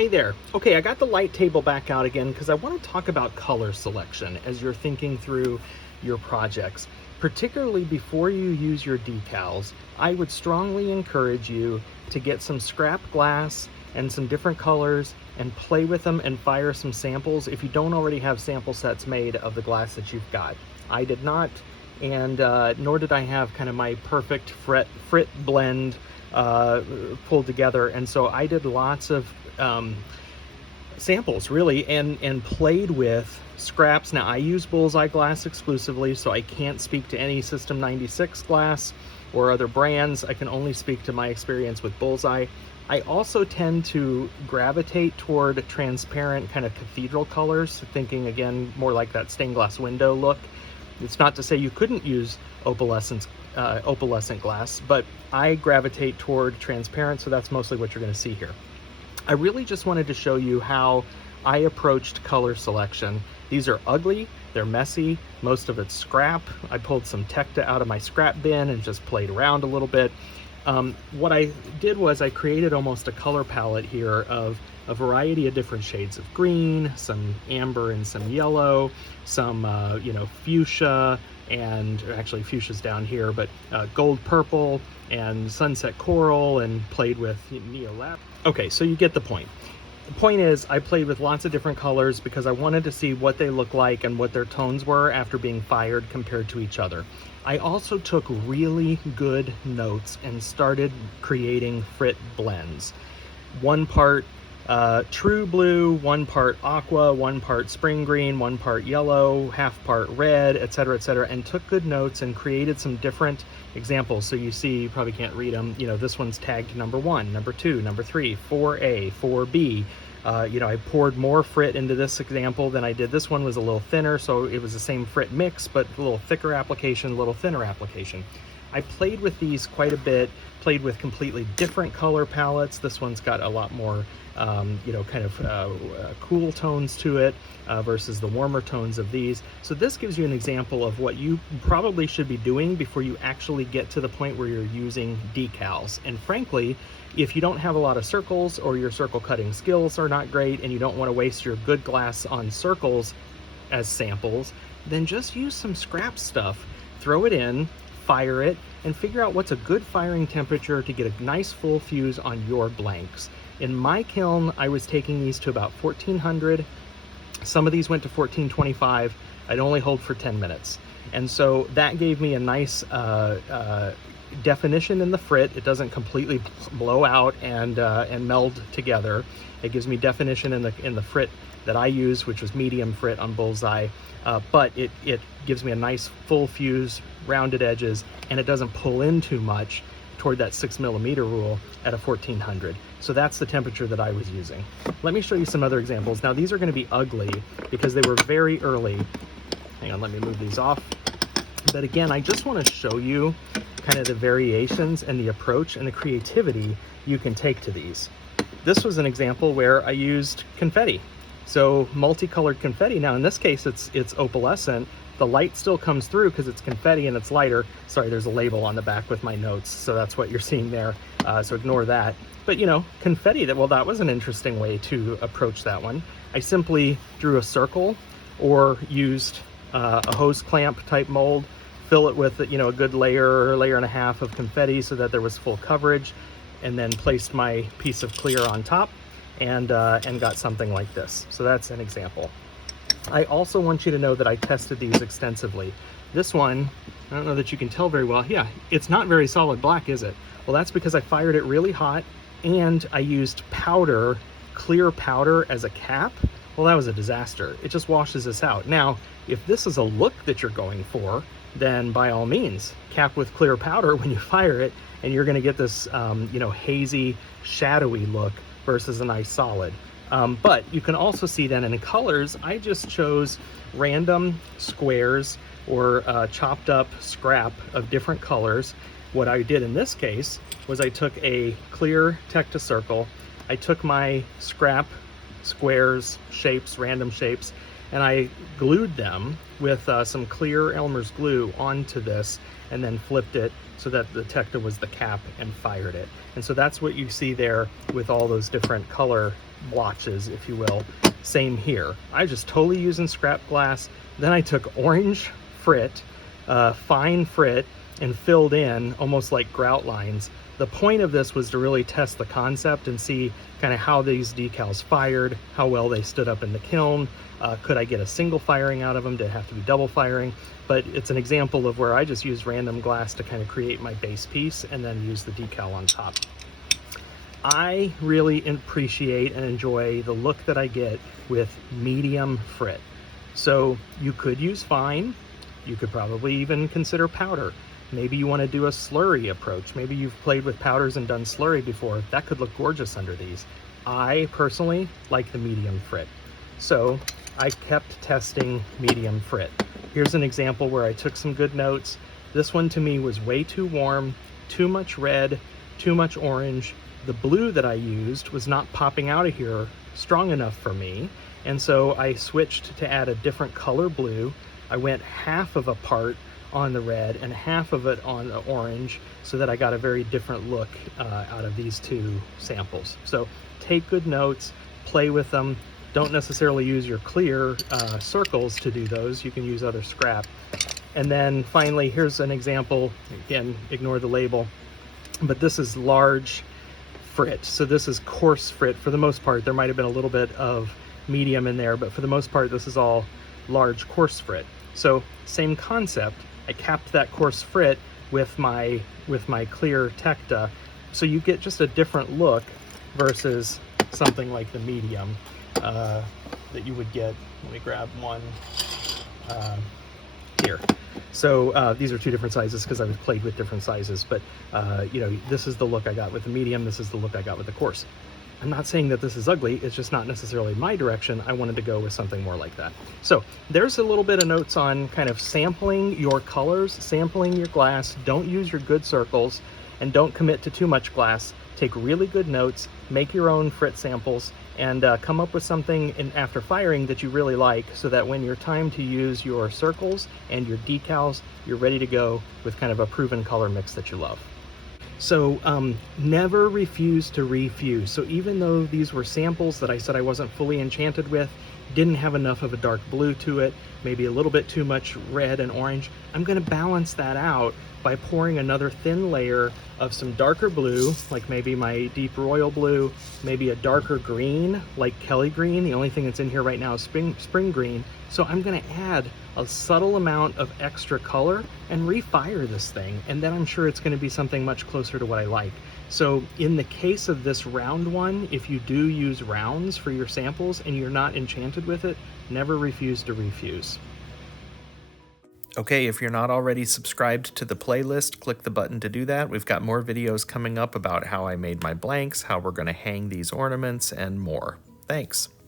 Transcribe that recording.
Hey there. Okay, I got the light table back out again because I want to talk about color selection as you're thinking through your projects. Particularly before you use your decals, I would strongly encourage you to get some scrap glass and some different colors and play with them and fire some samples if you don't already have sample sets made of the glass that you've got. I did not, and nor did I have kind of my perfect frit blend pulled together, and so I did lots of samples really and played with scraps. Now I use Bullseye glass exclusively, so I can't speak to any System 96 glass or other brands. I can only speak to my experience with Bullseye. I also tend to gravitate toward transparent kind of cathedral colors, thinking again more like that stained glass window look. It's not to say you couldn't use opalescent glass, but I gravitate toward transparent, so that's mostly what you're going to see here. I really just wanted to show you how I approached color selection. These are ugly, they're messy, most of it's scrap. I pulled some Tecta out of my scrap bin and just played around a little bit. What I did was I created almost a color palette here of a variety of different shades of green, some amber and some yellow, some fuchsia, and actually fuchsia's down here, but gold purple and sunset coral, and played with neolab. Okay, so you get the point. The point is I played with lots of different colors because I wanted to see what they look like and what their tones were after being fired compared to each other. I also took really good notes and started creating frit blends. One part true blue, one part aqua, one part spring green, one part yellow, half part red, etc., etc., and took good notes and created some different examples. So you see, you probably can't read them. This one's tagged number 1, number 2, number 3, 4A, 4B. I poured more frit into this example than I did. This one was a little thinner, so it was the same frit mix, but a little thicker application, a little thinner application. I played with these quite a bit, played with completely different color palettes. This one's got a lot more, cool tones to it versus the warmer tones of these. So this gives you an example of what you probably should be doing before you actually get to the point where you're using decals. And frankly, if you don't have a lot of circles, or your circle cutting skills are not great and you don't want to waste your good glass on circles as samples, then just use some scrap stuff, throw it in, fire it, and figure out what's a good firing temperature to get a nice full fuse on your blanks. In my kiln, I was taking these to about 1400. Some of these went to 1425. I'd only hold for 10 minutes. And so that gave me a nice definition in the frit. It doesn't completely blow out and meld together. It gives me definition in the frit that I use, which was medium frit on Bullseye, but it gives me a nice full fuse, rounded edges, and it doesn't pull in too much toward that 6mm rule at a 1400. So that's the temperature that I was using. Let me show you some other examples. Now these are going to be ugly because they were very early. Hang on, let me move these off. But again, I just want to show you kind of the variations and the approach and the creativity you can take to these. This was an example where I used confetti. So multicolored confetti. Now in this case, it's opalescent. The light still comes through because it's confetti and it's lighter. Sorry, there's a label on the back with my notes, so that's what you're seeing there. So ignore that. But confetti, that was an interesting way to approach that one. I simply drew a circle or used a hose clamp type mold, fill it with a good layer and a half of confetti so that there was full coverage, and then placed my piece of clear on top and got something like this. So that's an example. I also want you to know that I tested these extensively. This one, I don't know that you can tell very well. Yeah, it's not very solid black, is it? Well, that's because I fired it really hot and I used powder, clear powder as a cap. Well, that was a disaster. It just washes this out. Now, if this is a look that you're going for, then by all means, cap with clear powder when you fire it, and you're gonna get this, hazy, shadowy look versus a nice solid. But you can also see then in the colors, I just chose random squares or chopped up scrap of different colors. What I did in this case was I took a clear Tecta circle, I took my scrap squares, shapes, random shapes, and I glued them with some clear Elmer's glue onto this, and then flipped it so that the Tecta was the cap and fired it. And so that's what you see there with all those different color blotches, if you will. Same here. I just totally using scrap glass. Then I took orange frit, fine frit, and filled in almost like grout lines. The point of this was to really test the concept and see kind of how these decals fired, how well they stood up in the kiln. Could I get a single firing out of them? Did it have to be double firing? But it's an example of where I just used random glass to kind of create my base piece and then use the decal on top. I really appreciate and enjoy the look that I get with medium frit. So you could use fine, you could probably even consider powder. Maybe you want to do a slurry approach. Maybe you've played with powders and done slurry before. That could look gorgeous under these. I personally like the medium frit. So I kept testing medium frit. Here's an example where I took some good notes. This one to me was way too warm, too much red, too much orange. The blue that I used was not popping out of here strong enough for me. And so I switched to add a different color blue. I went half of a part on the red and half of it on the orange so that I got a very different look out of these two samples. So take good notes, play with them. Don't necessarily use your clear circles to do those. You can use other scrap. And then finally, here's an example. Again, ignore the label, but this is large frit. So this is coarse frit for the most part. There might have been a little bit of medium in there, but for the most part, this is all large coarse frit. So same concept. I capped that coarse frit with my clear Tecta, so you get just a different look versus something like the medium that you would get. Let me grab one here. So these are two different sizes because I've played with different sizes, but you know, this is the look I got with the medium, this is the look I got with the coarse. I'm not saying that this is ugly, it's just not necessarily my direction. I wanted to go with something more like that. So there's a little bit of notes on kind of sampling your colors, sampling your glass. Don't use your good circles and don't commit to too much glass. Take really good notes, make your own frit samples, and come up with something after firing that you really like, so that when you're time to use your circles and your decals, you're ready to go with kind of a proven color mix that you love. So never refuse to refuse. So even though these were samples that I said I wasn't fully enchanted with, didn't have enough of a dark blue to it, maybe a little bit too much red and orange, I'm gonna balance that out by pouring another thin layer of some darker blue, like maybe my deep royal blue, maybe a darker green, like Kelly green. The only thing that's in here right now is spring green. So I'm gonna add a subtle amount of extra color and refire this thing, and then I'm sure it's gonna be something much closer to what I like. So in the case of this round one, if you do use rounds for your samples and you're not enchanted with it, never refuse to refuse. Okay, if you're not already subscribed to the playlist, click the button to do that. We've got more videos coming up about how I made my blanks, how we're going to hang these ornaments, and more. Thanks.